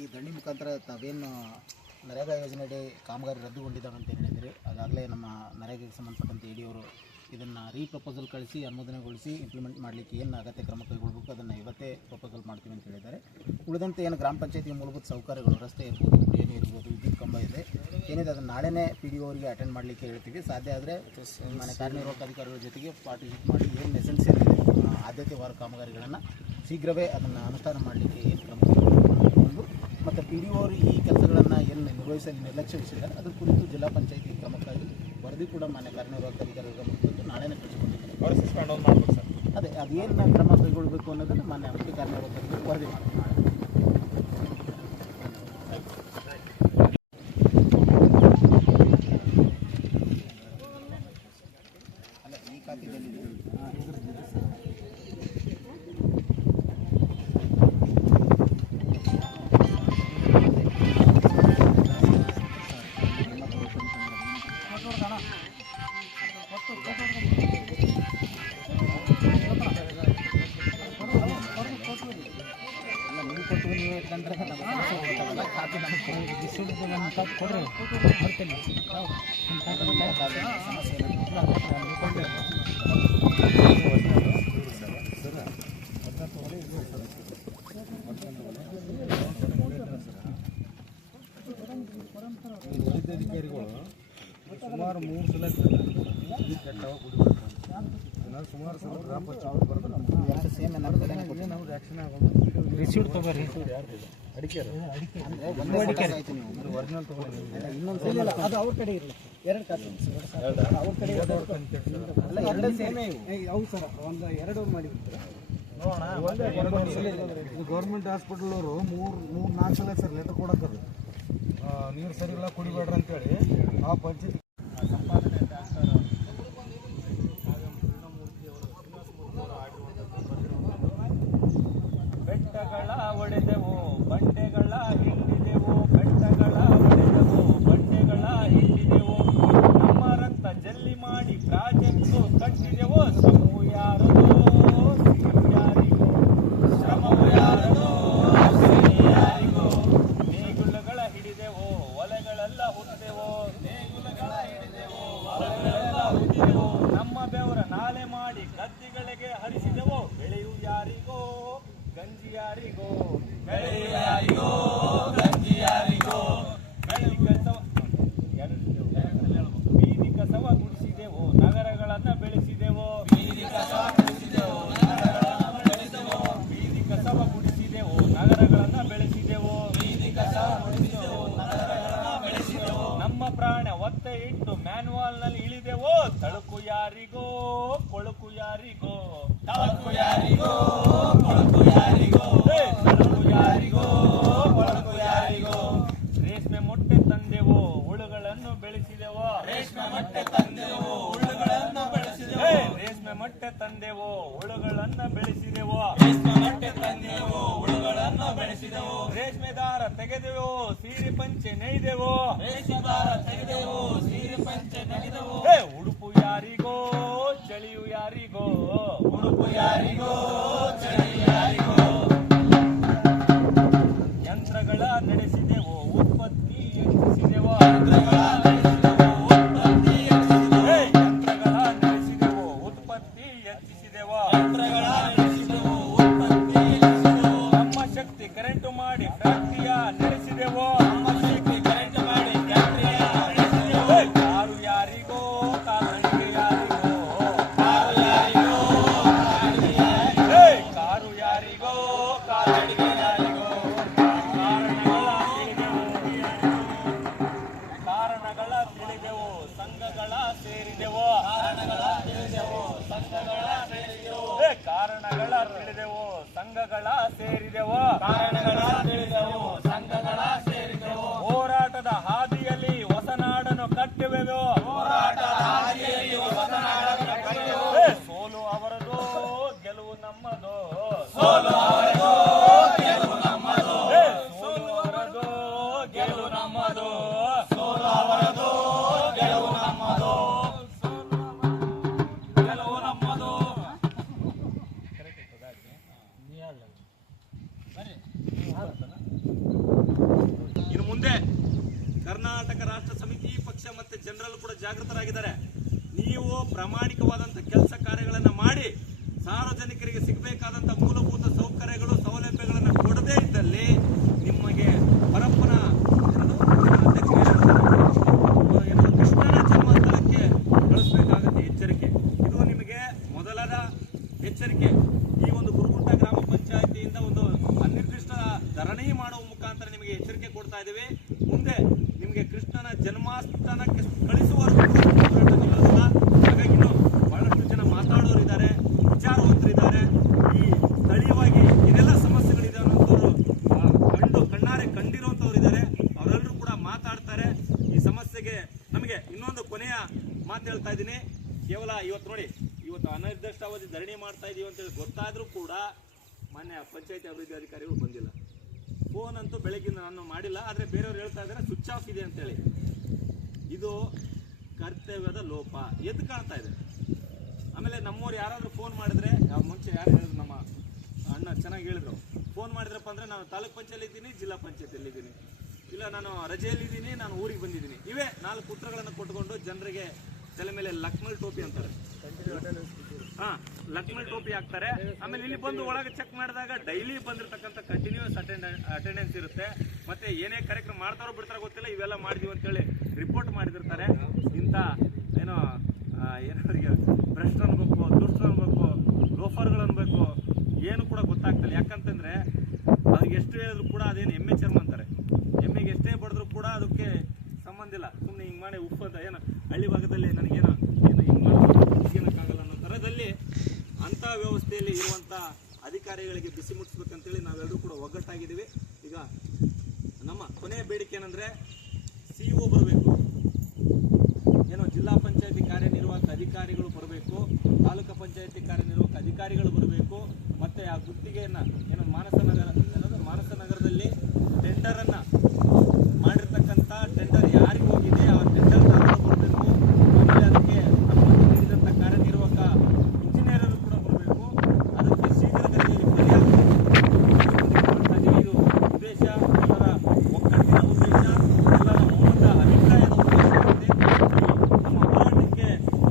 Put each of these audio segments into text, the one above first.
ಈ ದಂಡಿ ಮುಖಾಂತರ ತಾವೇನು ನರೇಗಾ ಯೋಜನೆಯಡಿ ಕಾಮಗಾರಿ ರದ್ದುಗೊಂಡಿದ್ದಾವೆ ಅಂತ ಹೇಳಿದಿರಿ. ಅದಾಗಲೇ ನಮ್ಮ ನರೇಗಾಗೆ ಸಂಬಂಧಪಟ್ಟಂತೆ ಇಡಿಯವರು ಇದನ್ನು ರೀಪ್ರಪೋಸಲ್ ಕಳಿಸಿ ಅನುಮೋದನೆಗೊಳಿಸಿ ಇಂಪ್ಲಿಮೆಂಟ್ ಮಾಡಲಿಕ್ಕೆ ಏನು ಅಗತ್ಯ ಕ್ರಮ ಕೈಗೊಳ್ಳಬೇಕು ಅದನ್ನು ಇವತ್ತೇ ಪ್ರಪೋಸಲ್ ಮಾಡ್ತೀವಿ ಅಂತ ಹೇಳಿದ್ದಾರೆ. ಉಳಿದಂತೆ ಏನು ಗ್ರಾಮ ಪಂಚಾಯತಿ ಮೂಲಭೂತ ಸೌಕರ್ಯಗಳು, ರಸ್ತೆ ಇರ್ಬೋದು, ಕುಡಿಯೋ ನೀರು ಇರ್ಬೋದು, ವಿದ್ಯುತ್ ಕಂಬ ಇದೆ ಏನಿದೆ ಅದನ್ನು ನಾಳೆನೇ PDO ಅವರಿಗೆ ಅಟೆಂಡ್ ಮಾಡಲಿಕ್ಕೆ ಹೇಳ್ತೀವಿ. ಸಾಧ್ಯ ಆದರೆ ಮನೆ ಕಾರ್ಯನಿರ್ವಾಹಕ ಅಧಿಕಾರಿಗಳ ಜೊತೆಗೆ ಪಾರ್ಟಿಸಿಪೇಟ್ ಮಾಡಿ ಏನು ಎಸೆನ್ಷಿಯಲ್ ಆದ್ಯತೆವಾರ ಕಾಮಗಾರಿಗಳನ್ನು ಶೀಘ್ರವೇ ಅದನ್ನು ಅನುಷ್ಠಾನ ಮಾಡಲಿಕ್ಕೆ ಏನು ಕ್ರಮ ಕೈಗೊಳ್ಳಬೇಕು ಮತ್ತು PDO ಅವರು ಈ ಕೆಲಸಗಳನ್ನು ಏನು ನಿರ್ವಹಿಸಲು ನಿರ್ಲಕ್ಷ್ಯವಿಸಿದ್ದಾರೆ ಅದ್ರ ಕುರಿತು ಜಿಲ್ಲಾ ಪಂಚಾಯತಿ ಕ್ರಮಕ್ಕಾಗಿ ವರದಿ ಕೂಡ ಮಾನ್ಯ ಕಾರ್ಯನಿರ್ವಾಹಕ ಅಧಿಕಾರಿಗಳ ಮತ್ತು ನಾಳೆನೇ ಕಳಿಸಿಕೊಂಡಿದ್ದಾರೆ. ಅವರು ಸಸ್ಪೆಂಡ್ ಮಾಡಬೇಕು ಸರ್. ಅದೇ ಅದೇನು ಕ್ರಮ ಕೈಗೊಳ್ಳಬೇಕು ಅನ್ನೋದನ್ನು ಮಾನ್ಯ ಮುಖ್ಯ ಕಾರ್ಯನಿರ್ವಾಹಕ ಅಧಿಕಾರಿ ವರದಿ ಮಾಡ್ತಾರೆ. ಅಲ್ಲ ಈ ಖಾತೆಯಲ್ಲಿ ಅಧಿಕಾರಿಗಳು ಸುಮಾರು 3 ಸಲ ಸುಮಾರು ಸಲ ಗ್ರಾಮ ಪಂಚಾಯತ್ ಬರೋದು ಎರಡು ಸೇಮ್ ನಾವು ಆ್ಯಕ್ಷನ್ ಆಗೋದು ರಿಸೀವ್ಡ್ ತಗೋರಿ. ಅಡಿಕೆ ಆಯ್ತು ನೀವು ಒರಿಜಿನಲ್ ತಗೊಂಡು ಇನ್ನೊಂದು ಅದು ಅವ್ರ ಕಡೆ ಇರಲಿ. ಎರಡು ಕಾಪಿ ಅವ್ರ ಕಡೆ ಅಲ್ಲ ಎರಡೇ ಸೇಮೇ ಅವು ಸರ್. ಒಂದು ಎರಡು ಮಾಡಿಬಿಡ್ತಾರೆ ಇದು ಗೌರ್ಮೆಂಟ್ ಹಾಸ್ಪಿಟಲ್ ಅವರು 3-4 ಸಲ ಸರ್ ಲೆಟರ್ ಕೊಡಕ್ಕದು ನೀರು ಸರಿಗಿಲ್ಲ ಕುಡಿಬೇಡ್ರಿ ಅಂತೇಳಿ ಆ ಪಂಚಾಯತ್ ಸಂಪಾದನೆ ಡಾಕ್ಟರ್ ಬೆಟ್ಟಗಳ ಒಡೆದೆವು ಬಂಡೆಗಳ ಹಿಂಡಿದೆವು, ಬೆಟ್ಟಗಳ ಒಡೆದೆವು ಬಂಡೆಗಳ ಹಿಂಡಿದೆವು, ನಮ್ಮ ರಕ್ತ ಜಲ್ಲಿ ಮಾಡಿ ಪ್ರಾಜೆಕ್ಟು ಕಟ್ಟಿದೆವು, ಶ್ರಮವು ಯಾರದೋ ಯಾರಿಗೋ, ಶ್ರಮವು ಯಾರದೋ ಯಾರಿಗೋ, ನೇಗುಲಗಳ ಹಿಡಿದೆವು ಒಲೆಗಳೆಲ್ಲ ಹುಟ್ಟಿದೆವು, ನೇಗುಲಗಳ ಹಿಡಿದೆವು ಒಲೆಗಳೆಲ್ಲ ಹುಟ್ಟಿದೆವು, ನಮ್ಮ ಬೆವರ ನಾಲೆ ಮಾಡಿ ಗದ್ದಿಗಳಿಗೆ ಹರಿಸಿದೆವು, ಬೆಳೆಯು ಯಾರಿಗೋ ಗಂಜಿ ಯಾರಿಗೋ, ಬೆಳೆಯು ಯಾರಿಗೋ ಗಂಜಿ ಯಾರಿಗೋ, ಬೀದಿ ಕಸವ ಗುಡಿಸಿದೆವು ನಗರಗಳನ್ನ ಬೆಳೆಸಿದೆವು, ಬೀದಿ ಕಸವ ಗುಡಿಸಿದೆವು ನಗರಗಳನ್ನ ಬೆಳೆಸಿದೆವು, ಬೀದಿ ಕಸವ ಗುಡಿಸಿದೆವು ನಗರಗಳನ್ನ ಬೆಳೆಸಿದೆವು, ಬೀದಿ ಕಸವ ಗುಡಿಸಿದೆವು ನಗರಗಳನ್ನ ಬೆಳೆಸಿದೆವು, ನಮ್ಮ ಪ್ರಾಣ ಒತ್ತೆ ಇಟ್ಟು ಮ್ಯಾನ್ವಾಲ್ ನಲ್ಲಿ ಇಳಿದೆವು, ತಳುಕು ಯಾರಿಗೋ ಕೊಳುಕು ಯಾರಿಗೋ, ತಳುಕು ಯಾರಿಗೋ ಕೊಳುಕು ಯಾರಿಗೋ, ತಳುಕು ಯಾರಿಗೋ ಕೊಳುಕು ಯಾರಿಗೋ, ರೇಷ್ಮೆ ಮೊಟ್ಟೆ ತಂದೆವು ಹುಳುಗಳನ್ನು ಬೆಳೆಸಿದೆವು, ರೇಷ್ಮೆ ಮೊಟ್ಟೆ ತಂದೆವು ಹುಳುಗಳನ್ನು ಬೆಳೆಸಿದೆವು, ರೇಷ್ಮೆ ಮೊಟ್ಟೆ ತಂದೆವು ಹುಳುಗಳನ್ನು ಬೆಳೆಸಿದೆವು, ರೇಷ್ಮೆ ಮೊಟ್ಟೆ ತಂದೆವು ಹುಳುಗಳನ್ನು ಬೆಳೆಸಿದೆವು, ರೇಷ್ಮೆ ದಾರ ತೆಗೆದೆವು ಸೀರೆ ಪಂಚೆ ನೇಯ್ದೆವು, ರೇಷ್ಮೆ ದಾರ ತೆಗೆದೆವು ಸೀರೆ ಪಂಚೆ ನೆನೆದೆವು, ಉಡುಪು ಯಾರಿಗೋ ಚಳಿಯು ಯಾರಿಗೋ, ಉಡುಪು ಯಾರಿಗೋ ಚಳಿಯು ಯಾರಿಗೋ, ಯಂತ್ರಗಳ ನಡೆಸಿದೆವು ಉತ್ಪತ್ತಿ ಹೆಚ್ಚಿಸಿದೆವು, ಯಂತ್ರಗಳ ನಡೆಸಿದೆವು ಉತ್ಪತ್ತಿ ಹೆಚ್ಚಿಸಿದೆವು, ಯಂತ್ರಗಳ ನಡೆಸಿದೆವು ಉತ್ಪತ್ತಿ ಹೆಚ್ಚಿಸಿದೆವು, ಯಂತ್ರಗಳ ನಡೆಸಿದೆವು ಉತ್ಪತ್ತಿ ಹೆಚ್ಚಿಸಿದೆವು, ನಮ್ಮ ಶಕ್ತಿ ಕರೆಂಟು ಮಾಡಿ ಫ್ಯಾಕ್ಟರಿಯ ನಡೆಸಿದೆವು, ನಮ್ಮ ಶಕ್ತಿ ಕರೆಂಟು ಮಾಡಿ ಫ್ಯಾಕ್ಟರಿಯ ನಡೆಸಿದೆವು, ಕಾರು ಯಾರಿಗೋ ಕಾಲಡಿಗೆ ಯಾರಿಗೋ, ಕಾರು ಯಾರಿಗೋ ಕಾಲಡಿಗೆ ಯಾರಿಗೋ, ಕಾರು ಯಾರಿಗೋ ಕಾಲಡಿಗೆ ಯಾರಿಗೋ, ಕಾರಣಗಳ ತಿಳಿದೆವು ಸಂಘಗಳ ಸೇರಿದೆವು, ಕಾರಣಗಳ ತಿಳಿದೆವು ಸಂಘಗಳ ಸೇರಿದೆವು, ಕಾರಣಗಳ ತಿಳಿದೆವು ಸಂಘಗಳ ಸೇರಿದೆವು, ಕಾರಣಗಳ ತಿಳಿದೆವು ಸಂಘಗಳ ಸೇರಿದೆವು, ಹೋರಾಟದ ಹಾದಿಯಲ್ಲಿ ಹೊಸನಾಡನ್ನು ಕಟ್ಟುವೆವು, ಹೋರಾಟದ ಹಾದಿಯಲ್ಲಿ ಹೊಸನಾಡನ್ನು ಕಟ್ಟುವೆವು, ಸೋಲು ಅವರದು ಗೆಲುವು ನಮ್ಮದು, ಸೋಲು ಅವರದು ಗೆಲುವು ನಮ್ಮದು, ಸೋಲು ಅವರದು ಗೆಲುವು ನಮ್ಮದು, ಸೋಲು ಅವರದು ಗೆಲುವು ನಮ್ಮದು, ಗೆಲುವು ನಮ್ಮದು. ಬರ್ರಿ ಕರ್ನಾಟಕ ರಾಷ್ಟ್ರ ಸಮಿತಿ ಪಕ್ಷ ಮತ್ತೆ ಜನರಲ್ಲೂ ಕೂಡ ಜಾಗೃತರಾಗಿದ್ದಾರೆ. ನೀವು ಪ್ರಾಮಾಣಿಕವಾದಂಥ ಕೆಲಸ ಕಾರ್ಯಗಳನ್ನು ಮಾಡಿ ಸಾರ್ವಜನಿಕರಿಗೆ ಸಿಗಬೇಕಾದಂಥ ಮೂಲಭೂತ ಸೌಕರ್ಯಗಳು ಸೌಲಭ್ಯಗಳನ್ನು ಕೊಡದೇ ಇದ್ದಲ್ಲಿ ನಿಮಗೆ ಪರಪ್ಪನ ಕೃಷ್ಣನ ಜನ್ಮಸ್ಥಳಕ್ಕೆ ಕಳಿಸಬೇಕಾಗುತ್ತೆ. ಎಚ್ಚರಿಕೆ, ಇದು ನಿಮಗೆ ಮೊದಲದ ಎಚ್ಚರಿಕೆ. ಈ ಒಂದು ಗುರುಗುಂಟ ಗ್ರಾಮ ಪಂಚಾಯಿತಿಯಿಂದ ಒಂದು ಅನಿರ್ದಿಷ್ಟ ಧರಣಿ ಮಾಡುವ ಮುಖಾಂತರ ನಿಮಗೆ ಎಚ್ಚರಿಕೆ ಕೊಡ್ತಾ ಇದ್ದೀವಿ. ಮುಂದೆ ನಿಮಗೆ ಕೃಷ್ಣನ ಜನ್ಮಸ್ಥಾನಕ್ಕೆ ಕಳಿಸುವವರೆಗೂ ಹೋರಾಟ ನಿಲ್ಲೋದಿಲ್ಲ. ಹಾಗಾಗಿ ಇನ್ನು ಬಹಳಷ್ಟು ಜನ ಮಾತಾಡೋರಿದ್ದಾರೆ, ವಿಚಾರವಂತರಿದ್ದಾರೆ. ಈ ಸ್ಥಳೀಯವಾಗಿ ಏನೆಲ್ಲ ಸಮಸ್ಯೆಗಳಿದೆ ಅನ್ನೋಂಥವ್ರು ಕಣ್ಣಾರೆ ಕಂಡಿರುವಂಥವ್ರು ಇದ್ದಾರೆ. ಅವರೆಲ್ಲರೂ ಕೂಡ ಮಾತಾಡ್ತಾರೆ. ಈ ಸಮಸ್ಯೆಗೆ ನಮಗೆ ಇನ್ನೊಂದು ಕೊನೆಯ ಮಾತು ಹೇಳ್ತಾ ಇದ್ದೀನಿ. ಕೇವಲ ಇವತ್ತು ನೋಡಿ, ಇವತ್ತು ಅನಿರ್ದಿಷ್ಟಾವಧಿ ಧರಣಿ ಮಾಡ್ತಾ ಇದೀವಿ ಅಂತೇಳಿ ಗೊತ್ತಾದ್ರೂ ಕೂಡ ಮಾನ್ಯ ಪಂಚಾಯತಿ ಅಭಿವೃದ್ಧಿ ಅಧಿಕಾರಿಗಳು ಬಂದಿಲ್ಲ. ಫೋನ್ ಅಂತೂ ಬೆಳಗಿನ ನಾನು ಮಾಡಿಲ್ಲ, ಆದರೆ ಬೇರೆಯವ್ರು ಹೇಳ್ತಾ ಇದ್ದಾರೆ ಸ್ವಿಚ್ ಆಫ್ ಇದೆ ಅಂತೇಳಿ. ಇದು ಕರ್ತವ್ಯದ ಲೋಪ ಎದ್ದು ಕಾಣ್ತಾ ಇದೆ. ಆಮೇಲೆ ನಮ್ಮವ್ರು ಯಾರಾದರೂ ಫೋನ್ ಮಾಡಿದ್ರೆ, ಮುಂಚೆ ಯಾರು ಹೇಳಿದ್ರು, ನಮ್ಮ ಅಣ್ಣ ಚೆನ್ನಾಗಿ ಹೇಳಿದ್ರು, ಫೋನ್ ಮಾಡಿದ್ರಪ್ಪ ಅಂದರೆ ನಾನು ತಾಲೂಕ್ ಪಂಚಾಯತ್ ಇದ್ದೀನಿ, ಜಿಲ್ಲಾ ಪಂಚಾಯತಿಯಲ್ಲಿ ಇದ್ದೀನಿ, ಇಲ್ಲ ನಾನು ರಜೆಯಲ್ಲಿದ್ದೀನಿ, ನಾನು ಊರಿಗೆ ಬಂದಿದ್ದೀನಿ. ಇವೇ 4 ಉತ್ತರಗಳನ್ನು ಕೊಟ್ಕೊಂಡು ಜನರಿಗೆ ತಲೆ ಮೇಲೆ ಲಕ್ಷ್ಮಲ್ ಟೋಪಿ ಅಂತಾರೆ. ಲಕ್ಷ್ಮಲ್ ಟೋಪಿ ಹಾಕ್ತಾರೆ. ಆಮೇಲೆ ಇಲ್ಲಿ ಬಂದು ಒಳಗೆ ಚೆಕ್ ಮಾಡಿದಾಗ ಡೈಲಿ ಬಂದಿರತಕ್ಕಂಥ ಕಂಟಿನ್ಯೂಸ್ ಅಟೆಂಡೆನ್ಸ್ ಇರುತ್ತೆ. ಮತ್ತೆ ಏನೇ ಕಾರ್ಯಕ್ರಮ ಮಾಡ್ತಾರೋ ಬಿಡ್ತಾರೋ ಗೊತ್ತಿಲ್ಲ, ಇವೆಲ್ಲ ಮಾಡಿದೀವಿ ಅಂತೇಳಿ ರಿಪೋರ್ಟ್ ಮಾಡಿದಿರ್ತಾರೆ. ಇಂಥ ಏನವರಿಗೆ ಭ್ರಷ್ಟ ಅನ್ಬೇಕು, ದುಷ್ಟ ಅನ್ಬೇಕು, ಲೋಫರ್ಗಳು ಅನ್ಬೇಕು, ಏನು ಕೂಡ ಗೊತ್ತಾಗ್ತಲ್ಲ. ಯಾಕಂತಂದ್ರೆ ಅವ್ರಿಗೆ ಎಷ್ಟು ಹೇಳಿದ್ರು ಕೂಡ ಅದೇನು ಎಮ್ಮೆ ಚರ್ಮ ಅಂತಾರೆ. ಎಮ್ಮೆಗೆ ಎಷ್ಟೇ ಬಡಿದ್ರು ಕೂಡ ಅದಕ್ಕೆ ಸಂಬಂಧ ಇಲ್ಲ. ಸುಮ್ಮನೆ ಹಿಂಗೆ ಮಾಡಿ ಉಪ್ಪು ಅಂತ ಏನು ಹಳ್ಳಿ ಭಾಗದಲ್ಲಿ ನನಗೇನೋ ಹಿಂಗೆ ಮಾಡೋಕ್ಕಾಗಲ್ಲ ಅನ್ನೋ ಥರದಲ್ಲಿ ಅಂಥ ವ್ಯವಸ್ಥೆಯಲ್ಲಿ ಇರುವಂಥ ಅಧಿಕಾರಿಗಳಿಗೆ ಬಿಸಿ ಮುಟ್ಟಿಸ್ಬೇಕಂತೇಳಿ ನಾವೆಲ್ಲರೂ ಕೂಡ ಒಗ್ಗಟ್ಟಾಗಿದ್ದೀವಿ. ಈಗ ನಮ್ಮ ಕೊನೆಯ ಬೇಡಿಕೆ ಏನಂದರೆ CEO ಬರಬೇಕು, ಏನೋ ಜಿಲ್ಲಾ ಪಂಚಾಯತಿ ಕಾರ್ಯನಿರ್ವಾಹಕ ಅಧಿಕಾರಿಗಳು ಬರಬೇಕು, ತಾಲೂಕು ಪಂಚಾಯತಿ ಕಾರ್ಯನಿರ್ವಾಹಕ ಅಧಿಕಾರಿಗಳು ಬರಬೇಕು. ಮತ್ತು ಆ ಗುತ್ತಿಗೆಯನ್ನು ಏನೋ ಮಾನಸ ನಗರದಲ್ಲಿ ಟೆಂಡರನ್ನು ಮಾಡಿರ್ತಕ್ಕಂಥ ಟೆಂಡರ್ ಯಾರಿಗೆ ಹೋಗಿದೆ ಆ ಟೆಂಡರ್ ಬರಬೇಕು. ಆಮೇಲೆ ಅದಕ್ಕೆ ಅನುಮತಿ ನೀಡಿದಂಥ ಕಾರ್ಯನಿರ್ವಾಹಕ ಇಂಜಿನಿಯರರು ಕೂಡ ಬರಬೇಕು. ಅದಕ್ಕೆ ಶೀಘ್ರದಲ್ಲಿ ಇದು ಉದ್ದೇಶ, ಎಲ್ಲರ ಒಗ್ಗಟ್ಟಿನ ಉದ್ದೇಶ, ಎಲ್ಲರ ಒಮ್ಮತ ಅಭಿಪ್ರಾಯದ ಉದ್ದೇಶ. ನಮ್ಮ ಹೋರಾಟಕ್ಕೆ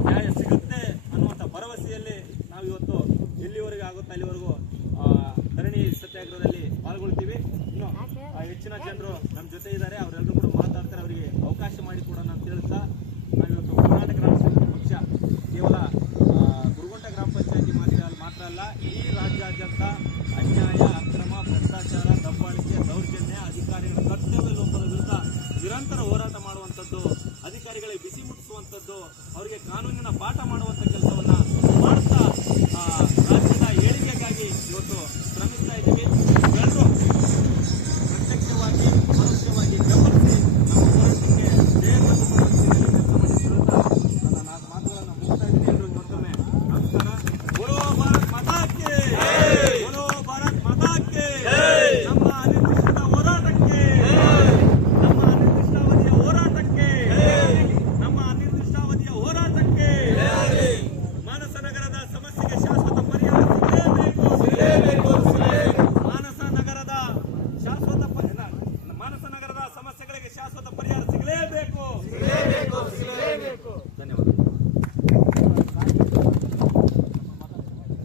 ನ್ಯಾಯ ಸಿಗುತ್ತೆ ಅನ್ನುವಂಥ ಭರವಸೆಯಲ್ಲಿ ನಾವು ಇವತ್ತು ಎಲ್ಲಿವರೆಗೆ ಆಗುತ್ತೋ ಅಲ್ಲಿವರೆಗೂ ಧರಣಿ ಸತ್ಯಾಗ್ರಹದಲ್ಲಿ ಪಾಲ್ಗೊಳ್ತೀವಿ. ಇನ್ನು ಹೆಚ್ಚಿನ ಜನರು